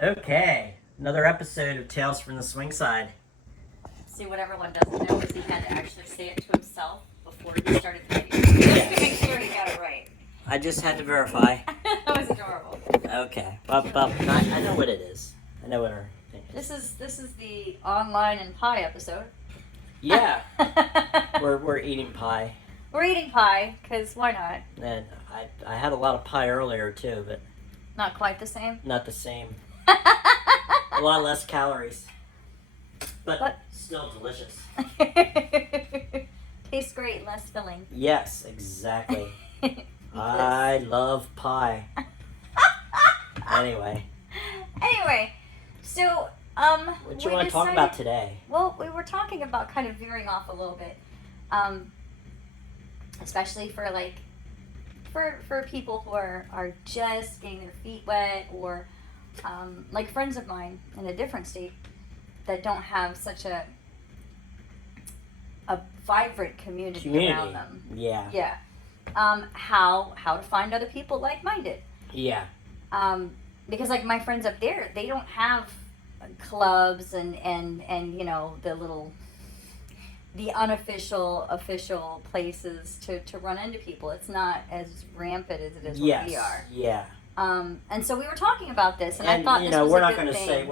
Okay, another episode of Tales from the Swing Side. See, what everyone doesn't know is he had to actually say it to himself before he started the video. Just to make sure he got it right. I just had to verify. That was adorable. Okay, but I know what it is. I know what our thing is. This is the online and pie episode. Yeah, we're eating pie, We're eating pie, because why not? and I had a lot of pie earlier too, but Not quite the same. not the same. A lot less calories, but still delicious. Tastes great, less filling. Yes, exactly. I love pie. Anyway, So, what you want to talk about today? Well, we were talking about kind of veering off a little bit, especially for for people who are just getting their feet wet, or like friends of mine in a different state that don't have such a vibrant community around them. Yeah. Yeah. How to find other people like minded. Yeah. Because like my friends up there, they don't have clubs and you know the unofficial official places to run into people. It's not as rampant as it is where we are. Yeah. And so we were talking about this, and I thought you this know was we're a not good going to thing. say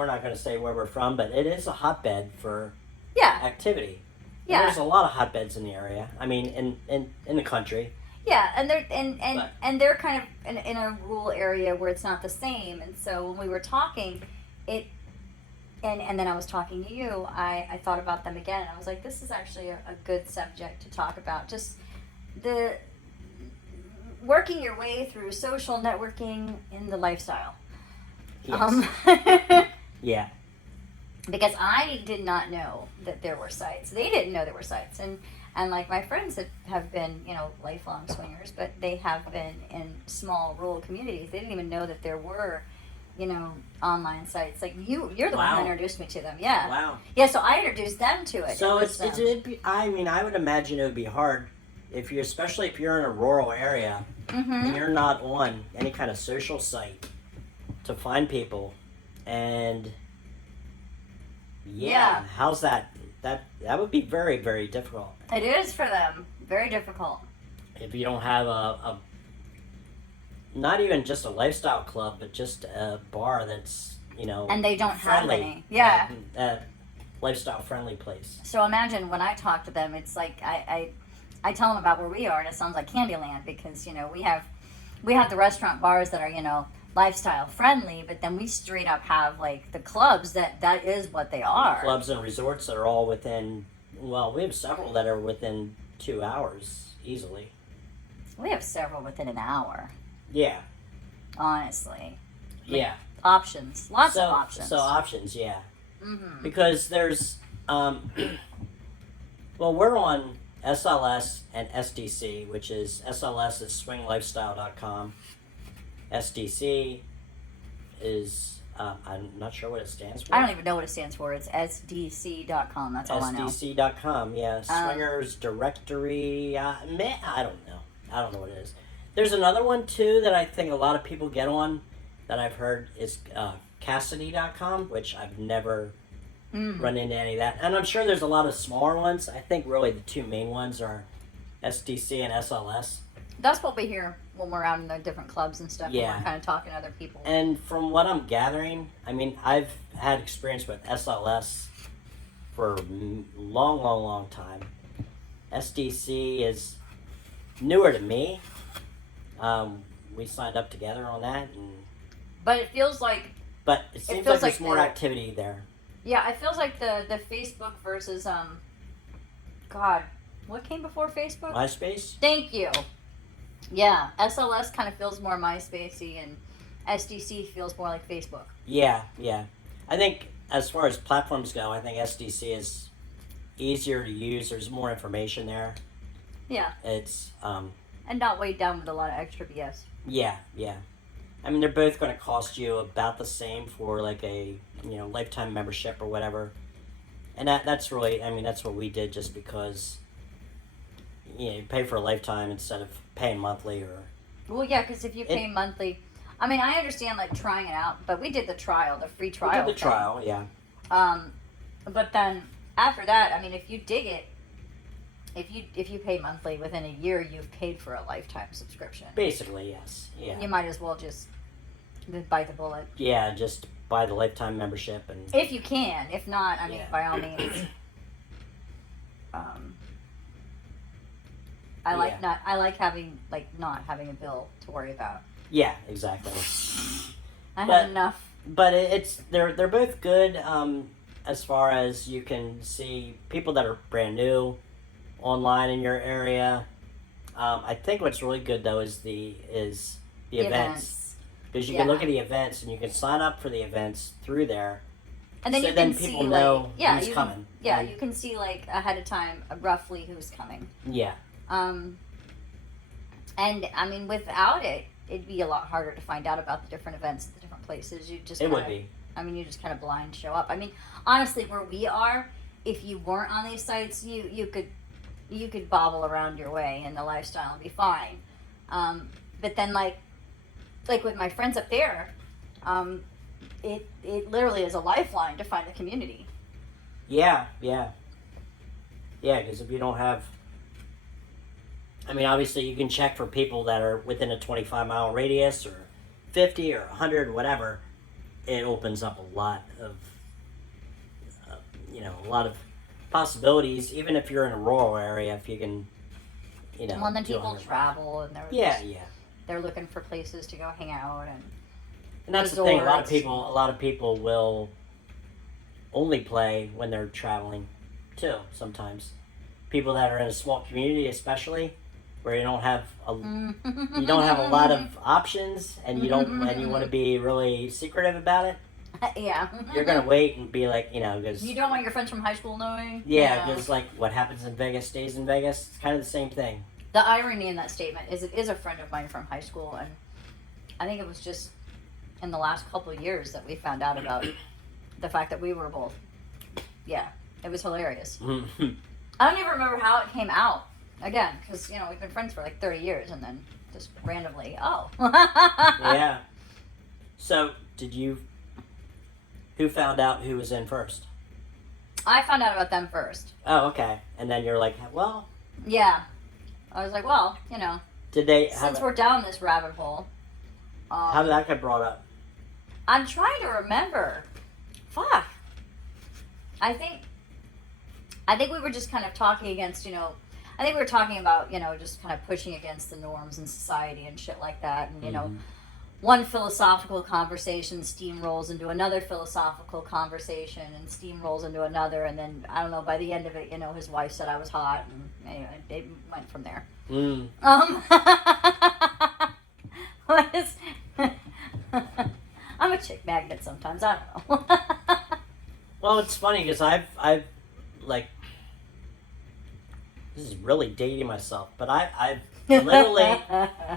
where we're from, but it is a hotbed for Yeah, activity. yeah, There's a lot of hotbeds in the area. I mean, in the country. yeah, and they're But- and they're kind of in a rural area where it's not the same. And so when we were talking, and then I was talking to you, I thought about them again, and I was like, this is actually a good subject to talk about. Just the working your way through social networking in the lifestyle. Yes. Yeah. Because I did not know that there were sites. They didn't know there were sites. And like my friends that have been, you know, lifelong swingers, but they have been in small rural communities. They didn't even know that there were, you know, online sites. Like you're the one Wow. who introduced me to them. Yeah. Wow. Yeah, so I introduced them to it. So It was, I mean, I would imagine it would be hard especially if you're in a rural area Mhm. and you're not on any kind of social site to find people, and Yeah. how's that? That would be very, very difficult It is for them. Very difficult. if you don't have a not even just a lifestyle club, but just a bar that's, you know, And they don't have friendly. any. Yeah. A lifestyle friendly place. So imagine when I talk to them, it's like I tell them about where we are, and it sounds like Candyland, because you know we have the restaurant bars that are, you know, lifestyle friendly, but then we straight up have like the clubs that is what they are. Clubs and resorts that are all within. Well, we have several that are within 2 hours easily. We have several within an hour, Yeah. honestly. Yeah. Options, lots so, of options. So options, yeah. Mm-hmm. Because there's, well, we're on SLS and SDC, which is SLS is swinglifestyle.com. SDC is, I'm not sure what it stands for. I don't even know what it stands for. It's sdc.com. That's all I know. SDC.com, yeah. Swingers Directory, I don't know. I don't know what it is. There's another one, too, that I think a lot of people get on that I've heard is Cassidy.com, which I've never run into any of that. And I'm sure there's a lot of smaller ones. I think really the two main ones are SDC and SLS. That's what we hear when we're out in the different clubs and stuff. Yeah. And we're kind of talking to other people. And from what I'm gathering, I mean, I've had experience with SLS for a long time. SDC is newer to me. We signed up together on that, But it feels like, but it seems feels like there's like more the- activity there. yeah, it feels like the Facebook versus God, what came before Facebook? MySpace? Thank you. Yeah, SLS kind of feels more MySpacey, and SDC feels more like Facebook. Yeah. I think as far as platforms go, I think SDC is easier to use. There's more information there. Yeah, It's, and not weighed down with a lot of extra BS. yeah. I mean, they're both going to cost you about the same for like a, you know, lifetime membership or whatever. And that's really, I mean, that's what we did just because, you know, you pay for a lifetime instead of paying monthly or... Well, yeah, because if you pay monthly, I mean, I understand like trying it out, but we did the trial, the free We trial. did the thing. trial, yeah. But then after that, I mean, if you dig it, if you pay monthly within a year, you've paid for a lifetime subscription. Basically, yes. Yeah. You might as well just bite the bullet Yeah, just buy the lifetime membership and if you can. If not, I mean, Yeah. by all means. I like having not having a bill to worry about. yeah, exactly. I But- have enough. But it's they're both good as far as you can see people that are brand new online in your area. I think what's really good though is the events, because you can Yeah. look at the events and you can sign up for the events through there. And then so you then can people see know like yeah, who's you coming. yeah, And- you can see like ahead of time roughly who's coming. yeah. And I mean, without it, it'd be a lot harder to find out about the different events at the different places. You just It would kinda- be. I mean, you just kind of blind show up. I mean, honestly, where we are, if you weren't on these sites, you could bobble around your way in the lifestyle and be fine. But then like with my friends up there, it literally is a lifeline to find the community. Yeah, because if you don't have, I mean, obviously you can check for people that are within a 25-mile radius or 50 or 100, whatever. It opens up a lot of, a lot of possibilities. Even if you're in a rural area, if you can, Well, and then do people 100. travel and Yeah. they're looking for places to go hang out and And that's the thing. A lot Resorts. of people will only play when they're traveling, too. Sometimes, people that are in a small community, especially, where you don't have a lot of options, and you want to be really secretive about it. yeah. You're gonna wait and be like, because You don't want your friends from high school knowing. because like what happens in Vegas stays in Vegas. It's kind of the same thing. The irony in that statement is it is a friend of mine from high school, and I think it was just in the last couple of years that we found out about the fact that we were both. Yeah, it was hilarious. I don't even remember how it came out. Again, because we've been friends for like 30 years, and then just randomly, oh. Yeah. So, who found out who was in first? I found out about them first. Oh, okay. And then you're like, well, Yeah, I was like, well, did they since we're down this rabbit hole. how did that get brought up? I'm trying to remember. Fuck. I think we were just kind of talking against, I think we were talking about, just kind of pushing against the norms in society and shit like that. And, Mhm. one philosophical conversation steamrolls into another philosophical conversation and steamrolls into another. And then, I don't know, by the end of it, his wife said I was hot. And anyway, it went from there. Mm. What is... I'm a chick magnet sometimes. I don't know. Well, it's funny because I've like, this is really dating myself, but I've literally,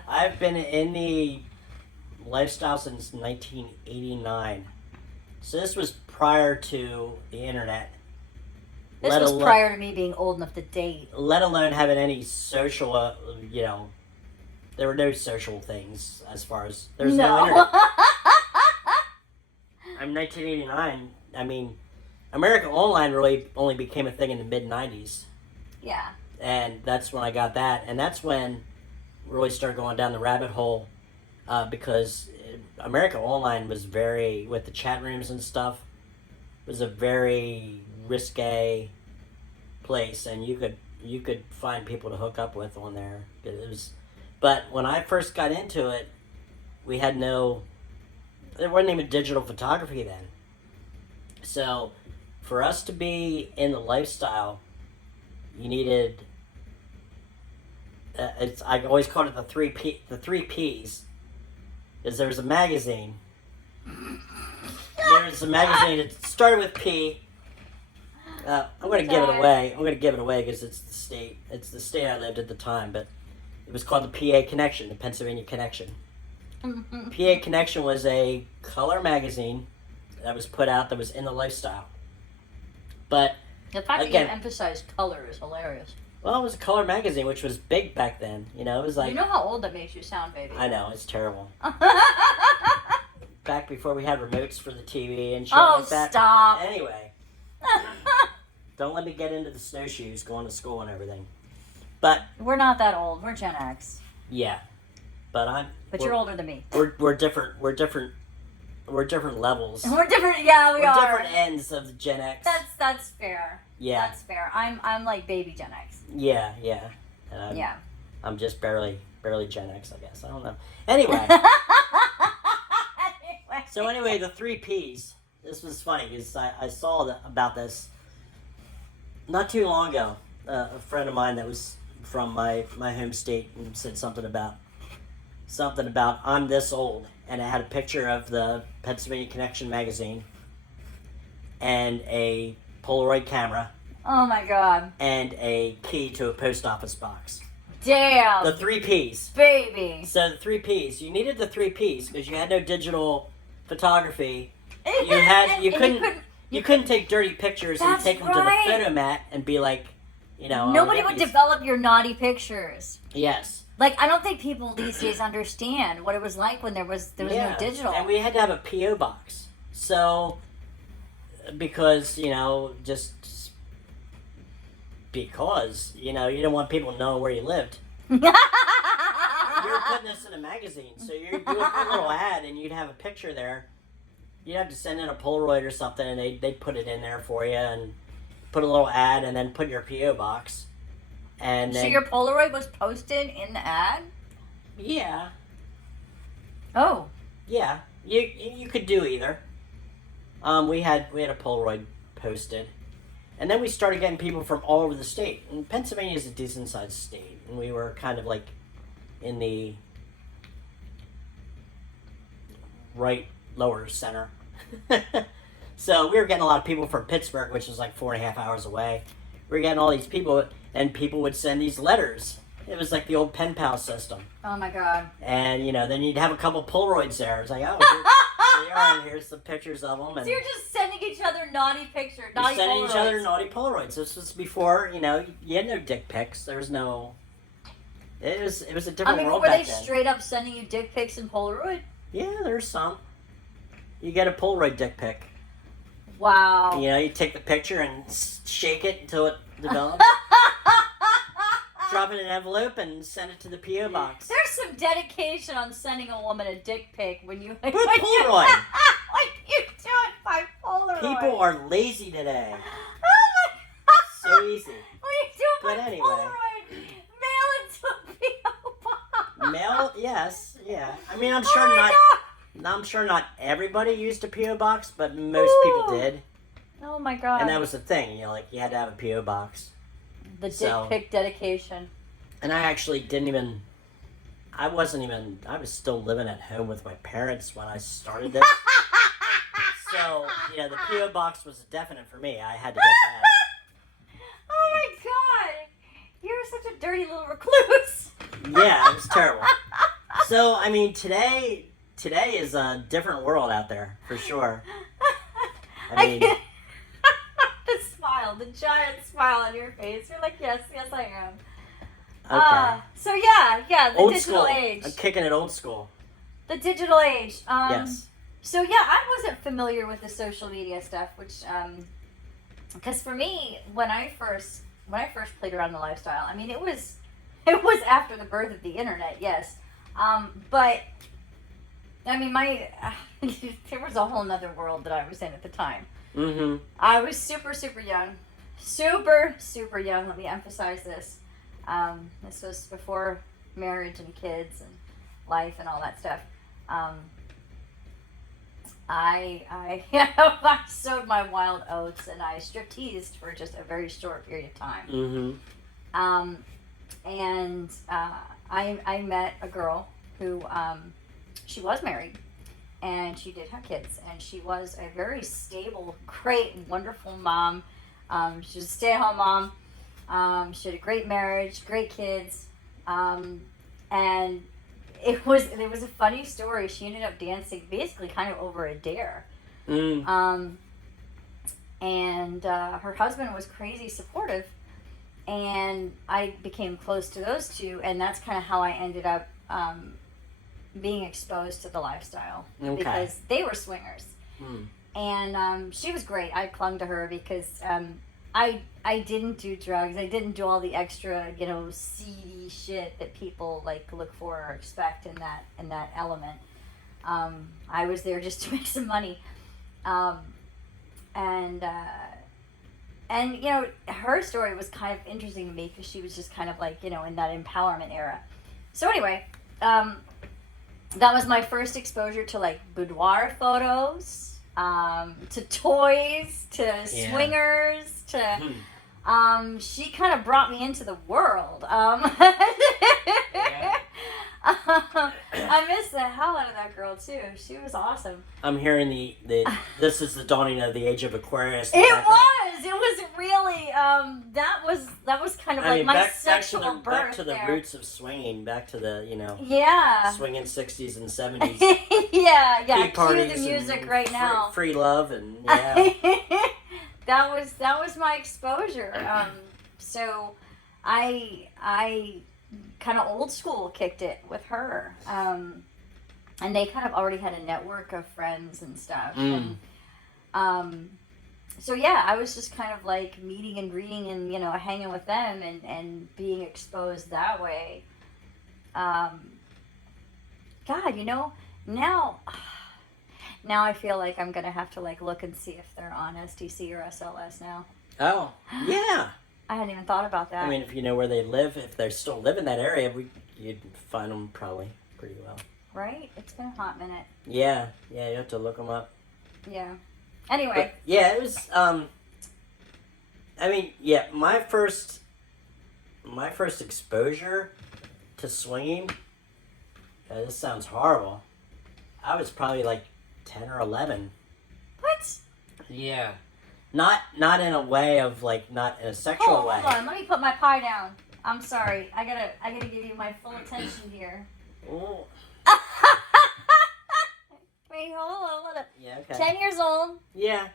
I've been in the lifestyle since 1989. So this was prior to the internet. This was prior to me being old enough to date. Let alone having any social, there were no social things as far as, there's no internet. I'm 1989. I mean, America Online really only became a thing in the mid-90s. Yeah. And that's when I got that. And that's when we really started going down the rabbit hole because America Online was very, with the chat rooms and stuff, was a very risque place. And you could find people to hook up with on there. But when I first got into it, we had there wasn't even digital photography then. So for us to be in the lifestyle, you needed. I always called it the three P's, because there was a magazine. There was a magazine. It started with P. I'm going to give it away. I'm going to give it away because it's the state. It's the state I lived at the time, but it was called the PA Connection, the Pennsylvania Connection. PA Connection was a color magazine that was put out that was in the lifestyle. But The fact Again- that you emphasize color is hilarious. Well, it was a color magazine, which was big back then. You know, it was like You know how old that makes you sound, baby. I know it's terrible. Back before we had remotes for the TV and shit Oh, like that. stop. Anyway, don't let me get into the snowshoes going to school and everything. But We're not that old. We're Gen X. yeah, but But you're older than me. we're different. We're different levels. We're different. Yeah, we We're are. different ends of the Gen X. That's fair. Yeah. That's fair. I'm like baby Gen X. Yeah. And Yeah. I'm just barely Gen X, I guess. I don't know. Anyway. So anyway, the 3 Ps. This was funny because I saw about this not too long ago. A friend of mine that was from my home state and said something about I'm this old, and it had a picture of the Pennsylvania Connection magazine and a Polaroid camera Oh my god. and a key to a post office box. Damn. The 3 Ps. Baby. So the 3 Ps. You needed the 3 Ps because you had no digital photography. You couldn't take dirty pictures and That's take them right. to the photomat and be like, you know. Nobody would develop your naughty pictures. Yes. Like, I don't think people these days understand what it was like when there was no digital. And we had to have a PO box. So, because you you don't want people to know where you lived. You're putting this in a magazine, so you're doing a little ad, and you'd have a picture there. You'd have to send in a Polaroid or something, and they'd put it in there for you, and put a little ad, and then put your PO box. And So then, your Polaroid was posted in the ad? yeah, Oh. yeah, you could do either. We had a Polaroid posted, and then we started getting people from all over the state. And Pennsylvania is a decent sized state, and we were kind of like in the right lower center. So we were getting a lot of people from Pittsburgh, which was like 4.5 hours away. We were getting all these people, and people would send these letters. It was like the old pen pal system. Oh my god. And, then you'd have a couple Polaroids there. It's like, oh, here they are, and here's some pictures of them. And So you're just sending each other naughty pictures, you're naughty sending each other Polaroids. naughty Polaroids. This was before, you had no dick pics. There was no... It was a I different mean, world were back they then. straight up sending you dick pics in Polaroid? Yeah, there's some. You get a Polaroid dick pic. Wow. You take the picture and shake it until it develops. Drop it in an envelope and send it to the P.O. box. There's some dedication on sending a woman a dick pic when you With Polaroid. Like you do it by Polaroid. People are lazy today. So easy. What do you do But by anyway. Polaroid? Mail it to a P.O. box. Mail, yes, yeah. I mean, I'm sure not everybody used a P.O. box, but most people Ooh. did. Oh my god. And that was the thing, you had to have a P.O. box. the dick so- pic dedication. And I actually I was still living at home with my parents when I started this. So, the P.O. box was definite for me. I had to get that. Oh my god. You're such a dirty little recluse. Yeah, it was terrible. So, I mean, today is a different world out there, for sure. I mean, the smile, the giant smile on your face. You're like, yes, I am. okay. So yeah, the Old digital school. age. I'm kicking it old school. The digital age. Yes. So yeah, I wasn't familiar with the social media stuff, which because for me, when I first played around the lifestyle, I mean, it was after the birth of the internet, yes. But I mean, there was a whole nother world that I was in at the time. Mm-hmm. I was super, super young. Super, super young. Let me emphasize this. This was before marriage and kids and life and all that stuff. I I sowed my wild oats and I stripteased for just a very short period of time. Mm-hmm. And I met a girl who she was married and she did have kids and she was a very stable, great, wonderful mom. She was a stay-at-home mom. She had a great marriage, great kids, and it was a funny story. She ended up dancing basically kind of over a dare. Mm. And her husband was crazy supportive. and I became close to those two, and that's kind of how I ended up being exposed to the lifestyle because they were swingers. And she was great. I clung to her because I didn't do drugs. I didn't do all the extra, seedy shit that people like look for or expect in that element. I was there just to make some money, and her story was kind of interesting to me because she was just kind of like in that empowerment era. So anyway, that was my first exposure to like boudoir photos. To toys, to swingers, to she kind of brought me into the world. I miss the hell out of that girl too. She was awesome. I'm hearing the this is the dawning of the age of Aquarius. It was really that was kind of like my sexual birth. Back to the roots of swinging, back to the swinging 60s and 70s. yeah. Cue Cue the music right now. Free love and yeah. that was my exposure. So I kind of old school kicked it with her, and they kind of already had a network of friends and stuff. And, so yeah, I was just kind of like meeting and greeting and hanging with them and being exposed that way. God, now I feel like I'm gonna have to like look and see if they're on STC or SLS now. Oh yeah. I hadn't even thought about that. I mean, if you know where they live, if they still live in that area, you'd find them probably pretty well. Right? It's been a hot minute. Yeah, you have to look them up. Yeah. Anyway. But, yeah, it was, my first exposure to swinging, this sounds horrible, I was probably like 10 or 11. What? Yeah. Not in a way of like, not in a sexual way. Hold on, let me put my pie down. I'm sorry. I gotta give you my full attention here. Ooh. Wait, hold on. Yeah, okay. 10 years old. Yeah.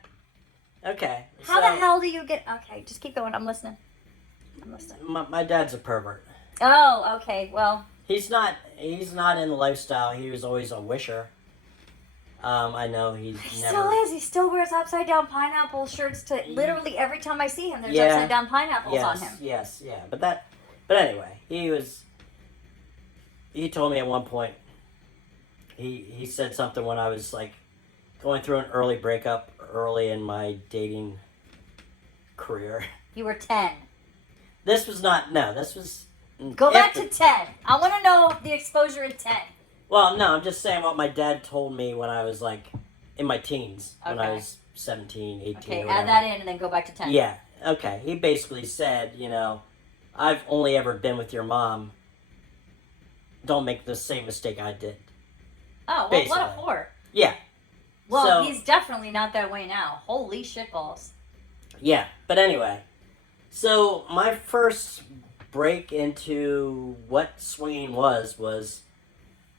Okay. How the hell do you get... Okay, just keep going. I'm listening. My dad's a pervert. Oh, okay. Well... He's not in the lifestyle. He was always a wisher. I know he never... still is. He still wears upside down pineapple shirts to literally every time I see him. There's upside down pineapples on him. Yes. But anyway, he told me at one point, he said something when I was like going through an early breakup early in my dating career. You were 10. This was... Go back to 10. I want to know the exposure at 10. Well, no, I'm just saying what my dad told me when I was like in my teens, when I was 17, 18. Okay, or add that in and then go back to 10. Yeah, okay. He basically said, I've only ever been with your mom. Don't make the same mistake I did. Oh, well, basically. What a whore. Yeah. Well, he's definitely not that way now. Holy shitballs. Yeah, but anyway. So, my first break into what swinging was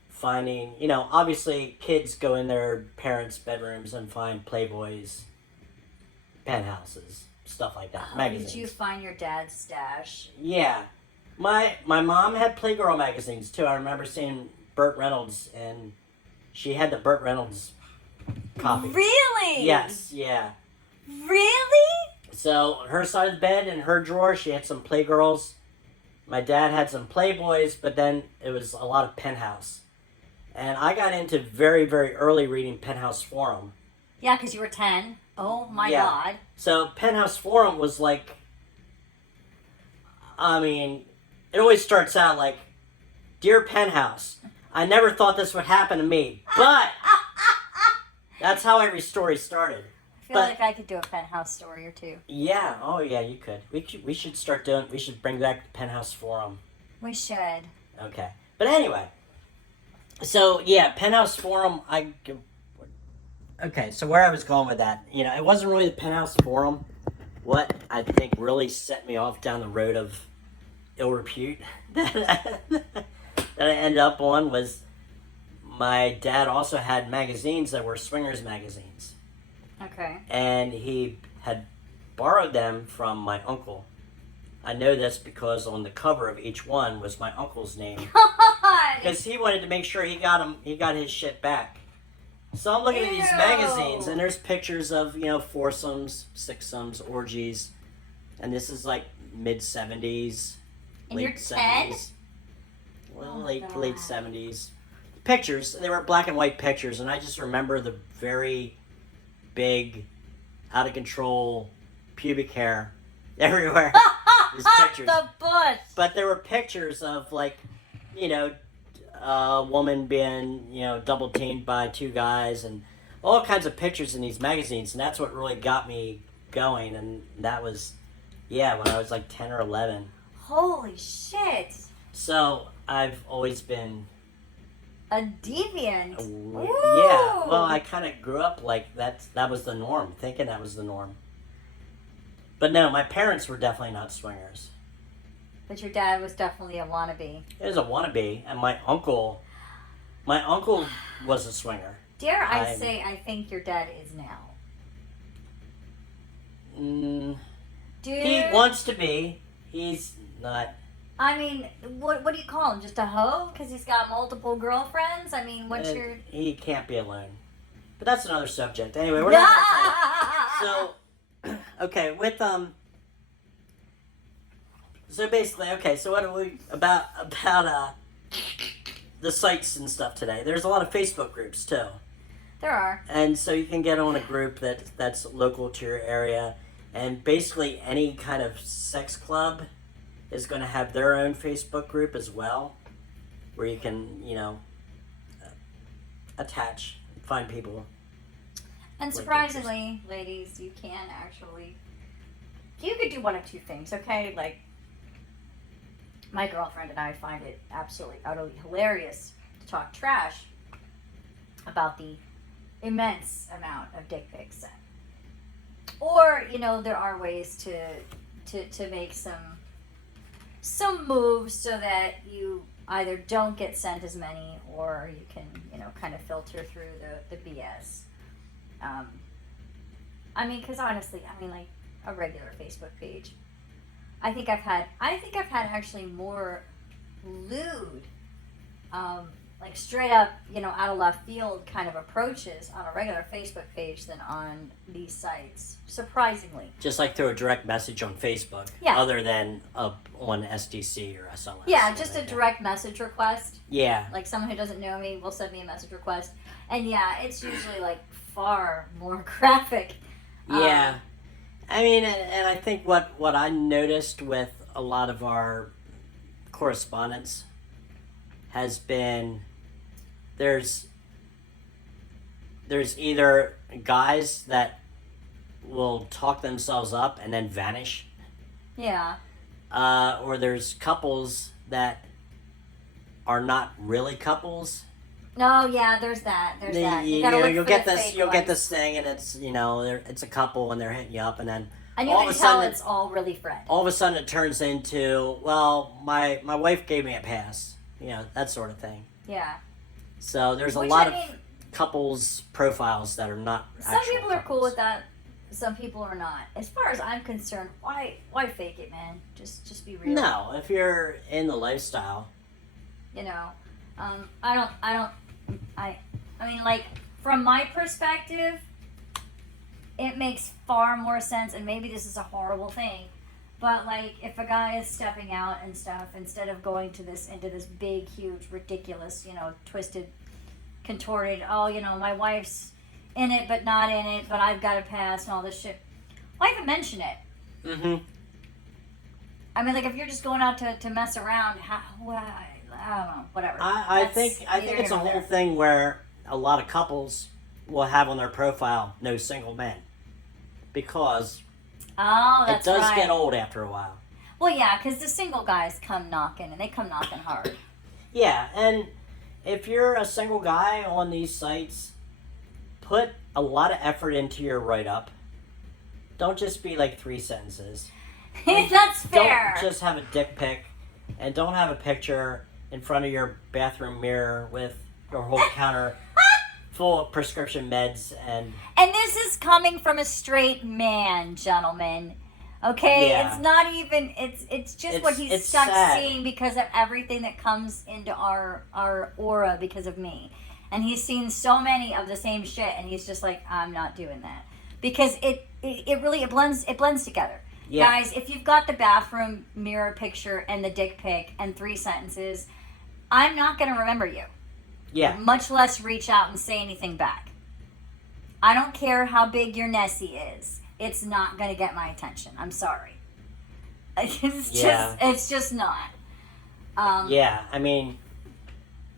finding, obviously kids go in their parents' bedrooms and find Playboys, penthouses, stuff like that, magazines. Did you find your dad's stash? Yeah. My mom had Playgirl magazines too. I remember seeing Burt Reynolds, and she had the Burt Reynolds copy. Really? Yes, yeah. Really? So, her side of the bed, in her drawer, she had some Playgirls. My dad had some Playboys, but then it was a lot of Penthouse. And I got into very, very early reading Penthouse Forum. Yeah, because you were 10. Oh, my God. So, Penthouse Forum was like... it always starts out like, Dear Penthouse, I never thought this would happen to me, but... That's how every story started. I feel like I could do a Penthouse story or two. Yeah, oh yeah, you could. We should we should bring back the Penthouse Forum. We should. Okay. But anyway... So, yeah, Penthouse Forum, okay, so where I was going with that, it wasn't really the Penthouse Forum. What I think really set me off down the road of ill repute that I ended up on was my dad also had magazines that were swingers magazines. Okay. And he had borrowed them from my uncle. I know this because on the cover of each one was my uncle's name. God. Because he wanted to make sure he got his shit back. So I'm looking at these Ew. magazines, and there's pictures of, foursomes, sixsomes, orgies. And this is like mid-70s, And late you're 10? 70s. Well, Oh my late God. 70s. Pictures, they were black and white pictures, and I just remember the very big, out of control pubic hair everywhere. These pictures. The bush. But there were pictures of, like, a woman being, double teamed by two guys, and all kinds of pictures in these magazines, and that's what really got me going. And that was, when I was like 10 or 11. Holy shit. So I've always been, A deviant. well, I kind of grew up like that was the norm, thinking that was the norm. But no, my parents were definitely not swingers. But your dad was definitely a wannabe. It was a wannabe, and my uncle was a swinger. Dare I say, I think your dad is now. Dude. He wants to be. He's not. I mean, what do you call him? Just a hoe? Because he's got multiple girlfriends? I mean, what's your... He can't be alone. But that's another subject. Anyway, we're not. So, okay, with So basically, okay. So what are we about the sites and stuff today? There's a lot of Facebook groups too. There are. And so you can get on a group that's local to your area, and basically any kind of sex club is going to have their own Facebook group as well, where you can, attach, find people. And surprisingly, ladies, you can actually... You could do one of two things, okay? Like, my girlfriend and I find it absolutely, utterly hilarious to talk trash about the immense amount of dick pics sent. Or, there are ways to make some moves so that you either don't get sent as many, or you can, kind of filter through the BS. Because honestly, like a regular Facebook page, I think I've had actually more lewd, like straight up, out of left field kind of approaches on a regular Facebook page than on these sites, surprisingly. Just like through a direct message on Facebook, Yeah. other than on SDC or SLS. Yeah, just a direct message request. Yeah. Like someone who doesn't know me will send me a message request, and yeah, it's usually like far more graphic. Yeah. I mean, and I think what I noticed with a lot of our correspondence has been there's either guys that will talk themselves up and then vanish. Yeah. Or there's couples that are not really couples. No, yeah, there's that. There's that. You gotta look you'll for get the this. fake You'll get ones. this thing, and it's it's a couple, and they're hitting you up, and then And you all can of a tell sudden it's all really friend. all of a sudden it turns into, well, my wife gave me a pass, that sort of thing. Yeah. So there's a Which, lot I of mean, couples profiles that are not. some actual people are cool couples. with that. Some people are not. As far as I'm concerned, why fake it, man? Just be real. No, if you're in the lifestyle. I mean, like, from my perspective, it makes far more sense, and maybe this is a horrible thing, but, like, if a guy is stepping out and stuff, instead of going into this big, huge, ridiculous, twisted, contorted, my wife's in it but not in it, but I've got a pass and all this shit, why even mention it? Mm-hmm. I mean, like, if you're just going out to mess around, I don't know, whatever. I That's think neither it's a here nor whole there. thing where a lot of couples will have on their profile no single men, because Oh, it that's does right. get old after a while. Well, yeah, because the single guys come knocking, and they come knocking hard. Yeah, and if you're a single guy on these sites, put a lot of effort into your write-up. Don't just be like 3 sentences. That's fair. Don't just have a dick pic, and don't have a picture in front of your bathroom mirror with your whole counter full of prescription meds and... And this is coming from a straight man, gentlemen. Okay, Yeah. it's not even. It's just what he's It's stuck sad. seeing because of everything that comes into our aura because of me, and he's seen so many of the same shit, and he's just like, I'm not doing that because it really blends together. Yeah. Guys, if you've got the bathroom mirror picture and the dick pic and 3 sentences, I'm not gonna remember you. Yeah. Much less reach out and say anything back. I don't care how big your Nessie is. It's not going to get my attention. I'm sorry. It's just not. Yeah, I mean,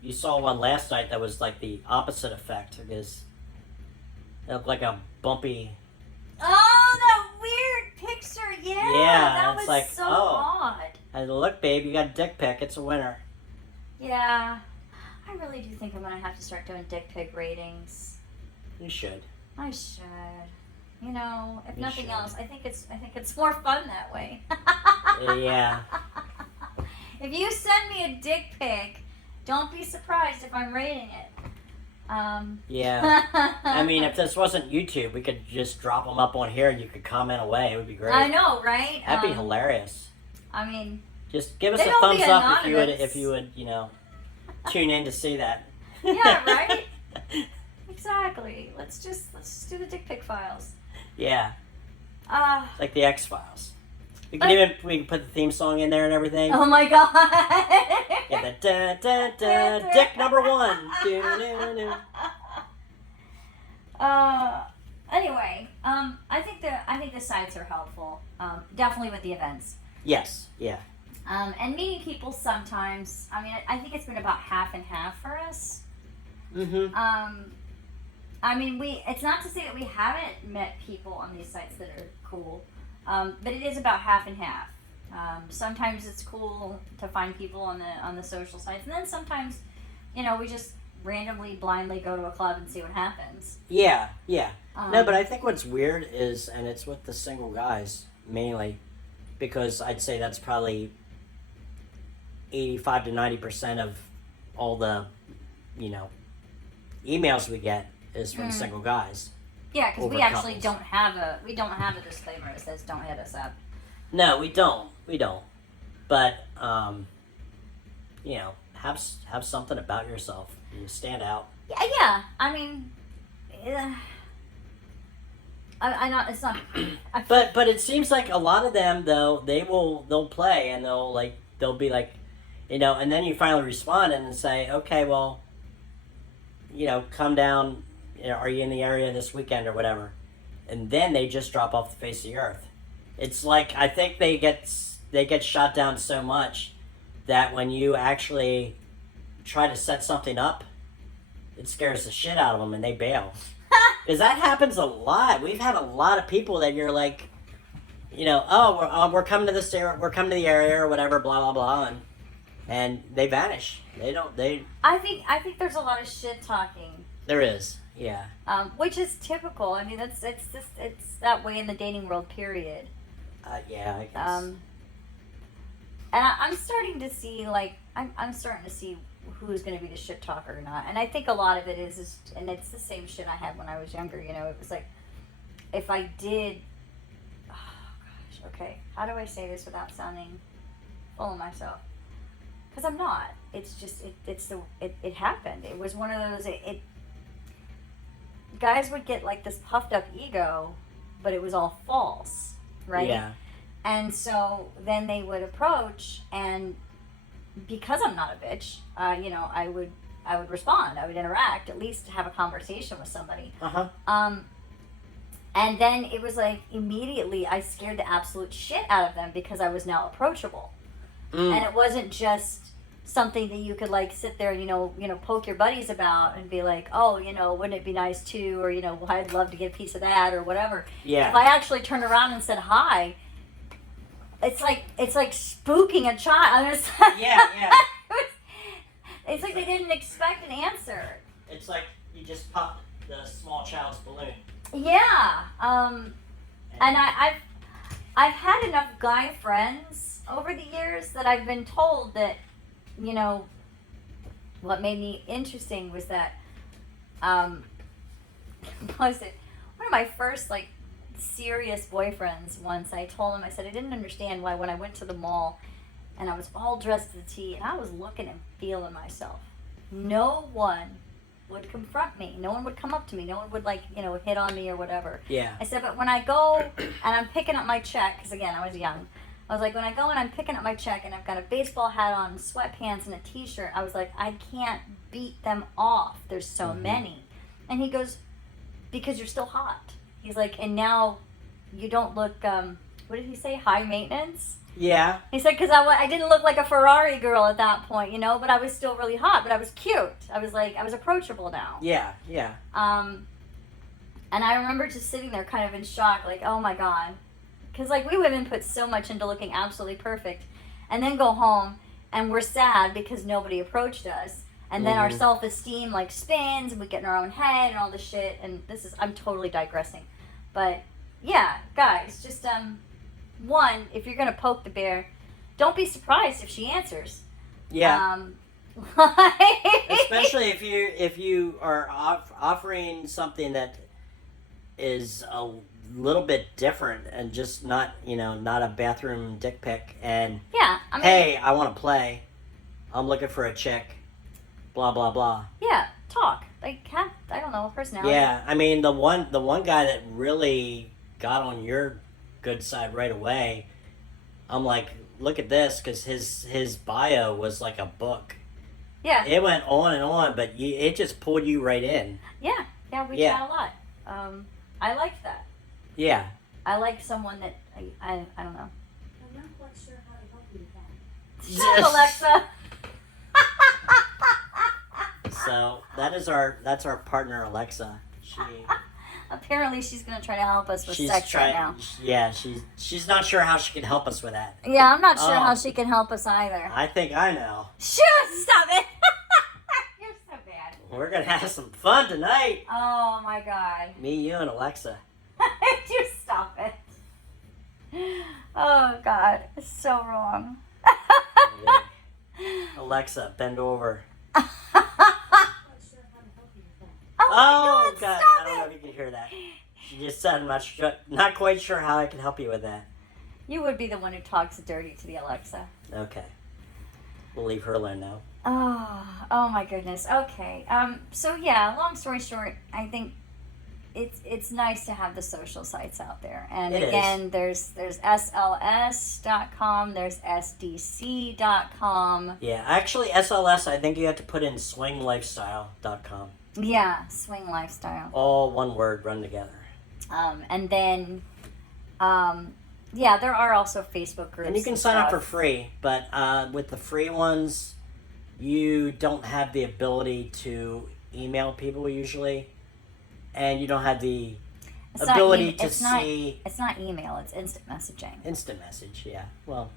you saw one last night that was like the opposite effect. Because it looked like a bumpy. Oh, that weird picture. Yeah. Yeah, That it's was like, so oh. odd. And look, babe, you got a dick pic. It's a winner. Yeah. I really do think I'm going to have to start doing dick pic ratings. You should. I should. You know, if You nothing should. else, I think it's more fun that way. Yeah. If you send me a dick pic, don't be surprised if I'm rating it. Yeah. I mean, if this wasn't YouTube, we could just drop them up on here and you could comment away. It would be great. I know, right? That'd be hilarious. I mean, Just give us They'd a all be thumbs up anonymous. if you would, tune in to see that. yeah, right? Exactly. Let's just do the dick pic files. Yeah, Uh, like the X Files. We But- can put the theme song in there and everything. oh my god. Yeah, the da da da dick number 1. Do-do-do-do. Anyway, I think the sites are helpful. Definitely with the events. Yes, yeah. And meeting people sometimes. I mean, I think it's been about half and half for us. Mm-hmm. I mean, it's not to say that we haven't met people on these sites that are cool, but it is about half and half. Sometimes it's cool to find people on the social sites, and then sometimes, we just randomly, blindly go to a club and see what happens. Yeah, yeah. No, Um, but I think what's weird is, and it's with the single guys mainly, because I'd say that's probably 85 to 90% of all the, emails we get is from single guys. Yeah, because we over actually couples. don't have a disclaimer that says "Don't hit us up." No, we don't. But have something about yourself. You stand out. Yeah. I mean, I not. It's not. But it seems like a lot of them though they'll play and they'll be like, and then you finally respond and say, okay, well, come down. Are you in the area this weekend or whatever? And then they just drop off the face of the earth. It's like I think they get shot down so much that when you actually try to set something up, it scares the shit out of them and they bail. Because that happens a lot. We've had a lot of people that you're like, we're coming to this area, we're coming to the area or whatever, blah blah blah, and they vanish. I think there's a lot of shit talking. There is, yeah. Which is typical. I mean, it's that way in the dating world. Period. Yeah, I guess. And I'm starting to see I'm starting to see who's going to be the shit talker or not. And I think a lot of it is and it's the same shit I had when I was younger. It was like if I did. Oh gosh. Okay. How do I say this without sounding full of myself? Because I'm not. It's just it happened. It was one of those. Guys would get like this puffed up ego, but it was all false, right? Yeah. And so then they would approach, and because I'm not a bitch, I would respond. I would interact, at least have a conversation with somebody. Uh-huh. And then it was like immediately I scared the absolute shit out of them because I was now approachable, and it wasn't just something that you could like sit there and poke your buddies about and be like, oh, wouldn't it be nice too, or well, I'd love to get a piece of that or whatever. Yeah. If I actually turned around and said hi, it's like spooking a child. It's like, Yeah. it's like they didn't expect an answer. It's like you just popped the small child's balloon. Yeah. And I've had enough guy friends over the years that I've been told that, what made me interesting was that, was it one of my first serious boyfriends once, I told him, I said, I didn't understand why when I went to the mall and I was all dressed to the T and I was looking and feeling myself, no one would confront me. No one would come up to me. No one would, like, hit on me or whatever. Yeah. I said, but when I go and I'm picking up my check, because again, I was young, I was like, when I go and I'm picking up my check and I've got a baseball hat on, sweatpants, and a t-shirt, I was like, I can't beat them off. There's so many. And he goes, because you're still hot. He's like, and now you don't look, what did he say, high maintenance? Yeah. He said, because I didn't look like a Ferrari girl at that point, but I was still really hot, but I was cute. I was approachable now. Yeah, yeah. And I remember just sitting there kind of in shock, like, oh my God. Because, like, we women put so much into looking absolutely perfect and then go home and we're sad because nobody approached us. And then our self-esteem, like, spins and we get in our own head and all this shit. And I'm totally digressing. But, yeah, guys, just, one, if you're going to poke the bear, don't be surprised if she answers. Yeah. Especially if you are offering something that is a little bit different and just not a bathroom dick pic and yeah, I mean, hey, I want to play. I'm looking for a chick. Blah blah blah. Yeah, talk. Like, I don't know, personality. Yeah, I mean the one guy that really got on your good side right away. I'm like, look at this, because his bio was like a book. Yeah. It went on and on, but it just pulled you right in. Yeah, we chat a lot. I like that. Yeah. I like someone that I don't know. I'm not quite sure how to help you with that. Shut up, Alexa. So that's our partner Alexa. Apparently she's gonna try to help us with She's sex right now. Yeah, she's not sure how she can help us with that. Yeah, I'm not sure Oh. how she can help us either. I think I know. Shoot! Stop it! You're so bad. We're gonna have some fun tonight. Oh my God. Me, you, and Alexa. Just stop it. Oh God, it's so wrong. Alexa, bend over. I'm not quite sure how to help you with that. Oh my God, God, stop I don't know it. if you can hear that. She just said, I'm not quite sure how I can help you with that. You would be the one who talks dirty to the Alexa. Okay. We'll leave her alone now. Oh my goodness. Okay. So yeah, long story short, I think it's nice to have the social sites out there. And It again, there's SLS.com, there's SDC.com. Yeah, actually, SLS, I think you have to put in swinglifestyle.com. Yeah, Swing Lifestyle. All one word run together. And then, yeah, there are also Facebook groups. And you can sign up for free, but with the free ones, you don't have the ability to email people usually, and you don't have the ability to see It's not email. It's instant messaging. instant message. Yeah, well,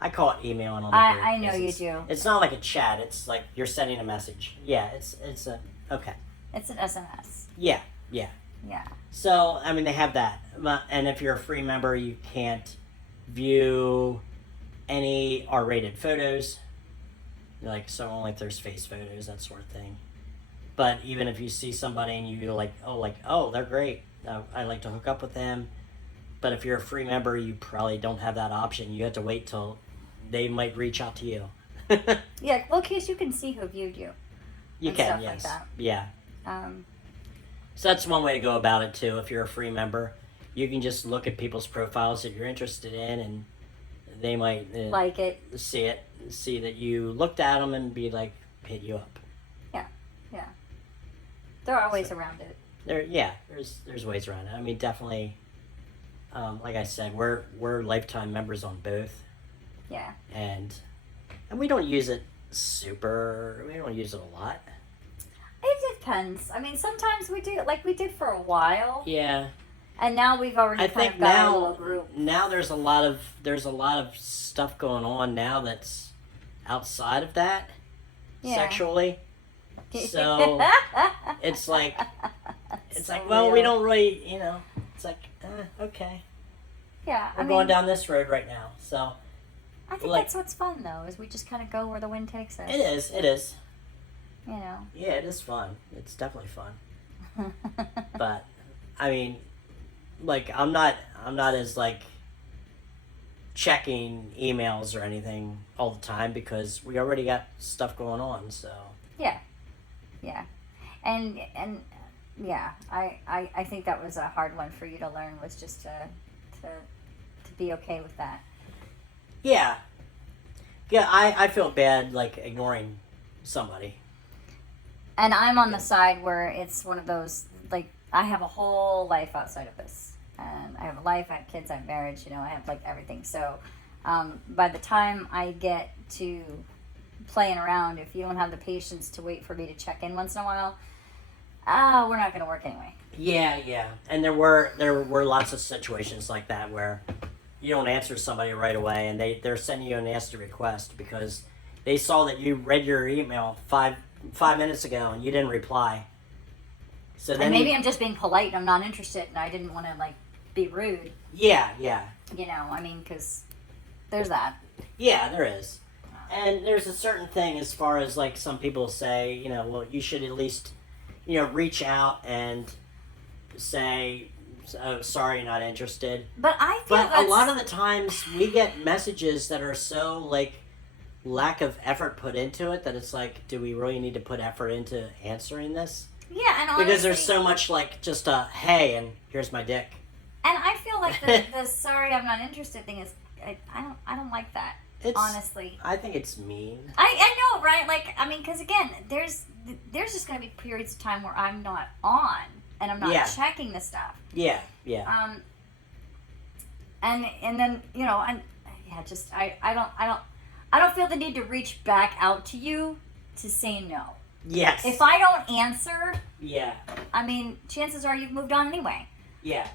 I call it emailing on the group. I know 'cause you it's- do. It's not like a chat. It's like you're sending a message. Yeah, it's a okay. It's an SMS. Yeah. Yeah. So I mean, they have that, and if you're a free member, you can't view any R-rated photos. Like, so only if there's face photos, that sort of thing. But even if you see somebody and you're like, oh, they're great. I like to hook up with them. But if you're a free member, you probably don't have that option. You have to wait till they might reach out to you. Yeah. Well, in case you can see who viewed you. You And can, stuff like yes. that. Yeah. Um, So that's one way to go about it too. If you're a free member, you can just look at people's profiles that you're interested in, and they might like it. see that you looked at them, and be like, hit you up. There are ways around it. There's ways around it. I mean, definitely. Like I said, we're lifetime members on both, Yeah. and we don't use it we don't use it a lot. It depends. I mean, sometimes we do, like we did for a while, Yeah. and now we've already I kind think of got a little group. now there's a lot of stuff going on now that's outside of that Yeah. sexually. So it's like So well, we real. don't really, it's like okay, Yeah, we're going down this road right now. So I think like- that's what's fun though, is we just kind of go where the wind takes us. it is. You know. Yeah, it is fun. It's definitely fun. But I mean, like I'm not as like checking emails or anything all the time because we already got stuff going on. So Yeah, and yeah, I think that was a hard one for you to learn, was just to be okay with that. yeah, I feel bad like ignoring somebody. And I'm on the side where it's one of those, like, I have a whole life outside of this. And I have a life, I have kids, I have marriage, you know, I have, like, everything. So by the time I get to playing around, if you don't have the patience to wait for me to check in once in a while, we're not going to work anyway. Yeah, and there were lots of situations like that where you don't answer somebody right away, and they're sending you a nasty request because they saw that you read your email five minutes ago and you didn't reply. So then And maybe I'm just being polite and I'm not interested and I didn't want to, like, be rude. yeah, You know, I mean, because there's that. yeah, there is, and there's a certain thing as far as like some people say, you know, well, you should at least, you know, reach out and say, oh, sorry, not interested. But I feel But that's... a lot of the times we get messages that are so like lack of effort put into it that it's like, do we really need to put effort into answering this? Yeah, and honestly... Because there's so much like just a hey and here's my dick. And I feel like the sorry I'm not interested thing is... I don't like that, It's honestly. I think it's mean. I know, right? Like, I mean, because again, there's just going to be periods of time where I'm not on and I'm not Yeah. checking the stuff. Yeah. And then, you know, and yeah, just I don't feel the need to reach back out to you to say no. Yes. If I don't answer, Yeah. I mean, chances are you've moved on anyway. Yeah.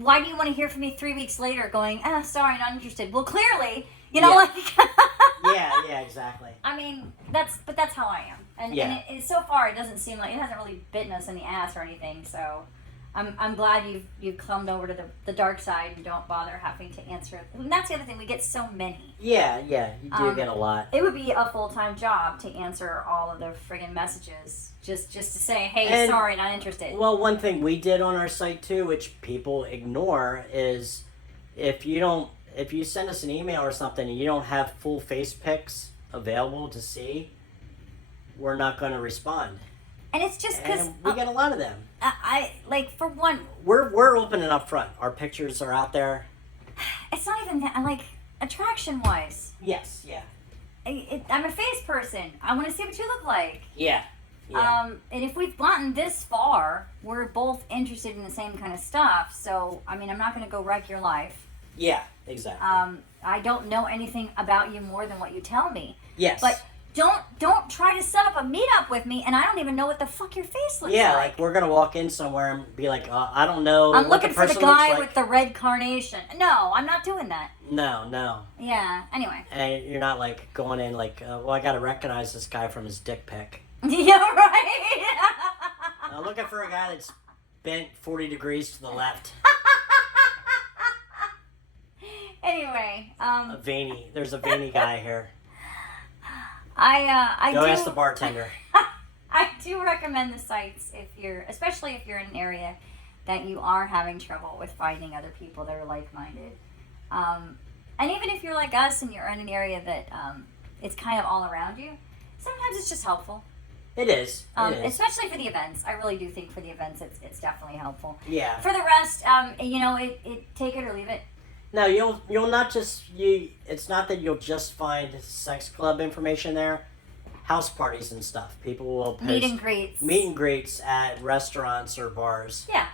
Why do you want to hear from me 3 weeks later going, sorry, not interested? Well, clearly, you know, Yeah. like... Yeah, exactly. I mean, that's how I am. And, Yeah. and so far, it doesn't seem like... It hasn't really bitten us in the ass or anything, so... I'm glad you've come over to the dark side and don't bother having to answer. And that's the other thing, we get so many. Yeah, you do get a lot. It would be a full-time job to answer all of the friggin' messages. Just to say, hey, And- sorry, not interested. Well, one thing we did on our site too, which people ignore, is if you send us an email or something and you don't have full face pics available to see, we're not going to respond. And it's just because And we get a lot of them. I like, for one, We're open and upfront. Our pictures are out there. it's not even that, like, attraction-wise. Yes, yeah. I'm a face person. I want to see what you look like. Yeah. And if we've gotten this far, we're both interested in the same kind of stuff. So, I mean, I'm not going to go wreck your life. Yeah, exactly. I don't know anything about you more than what you tell me. yes. But don't try to set up a meetup with me, and I don't even know what the fuck your face looks yeah, like. like we're going to walk in somewhere and be like, I don't know I'm what looking the for the person looks guy like. with the red carnation. No, I'm not doing that. No. Yeah. Anyway. And you're not like going in like, well, I got to recognize this guy from his dick pic. Yeah. Right. I'm looking for a guy that's bent 40 degrees to the left. Anyway, There's a veiny guy here. I Go do ask the bartender. I do recommend the sites especially if you're in an area that you are having trouble with finding other people that are like-minded. And even if you're like us and you're in an area that it's kind of all around you, sometimes it's just helpful. It is. Especially for the events. I really do think for the events it's definitely helpful. Yeah. For the rest, it take it or leave it. No, you'll not just it's not that you'll just find sex club information there. House parties and stuff. People will post Meet and greets. meet and greets at restaurants or bars. Yeah.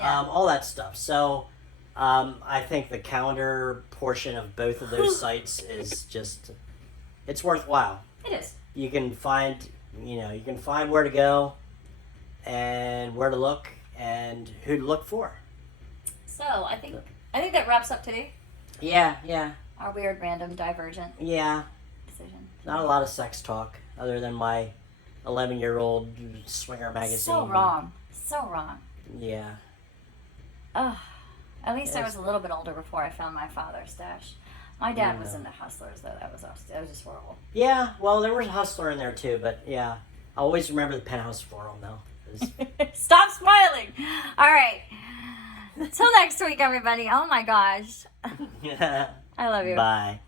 All that stuff. So I think the calendar portion of both of those sites is just it's worthwhile. It is. You can find where to go and where to look and who to look for. So I think that wraps up today. Yeah. Our weird, random, divergent Yeah. decision. Not a lot of sex talk other than my 11-year-old swinger magazine. So wrong. Yeah. Ugh. At least I Yes. was a little bit older before I found my father's stash. My dad was Yeah. into Hustlers, though. That was just horrible. Yeah, well, there was a Hustler in there too, but yeah. I always remember the Penthouse Forum, though. It was- Stop smiling. All right. Till next week, everybody. Oh my gosh. I love you. Bye.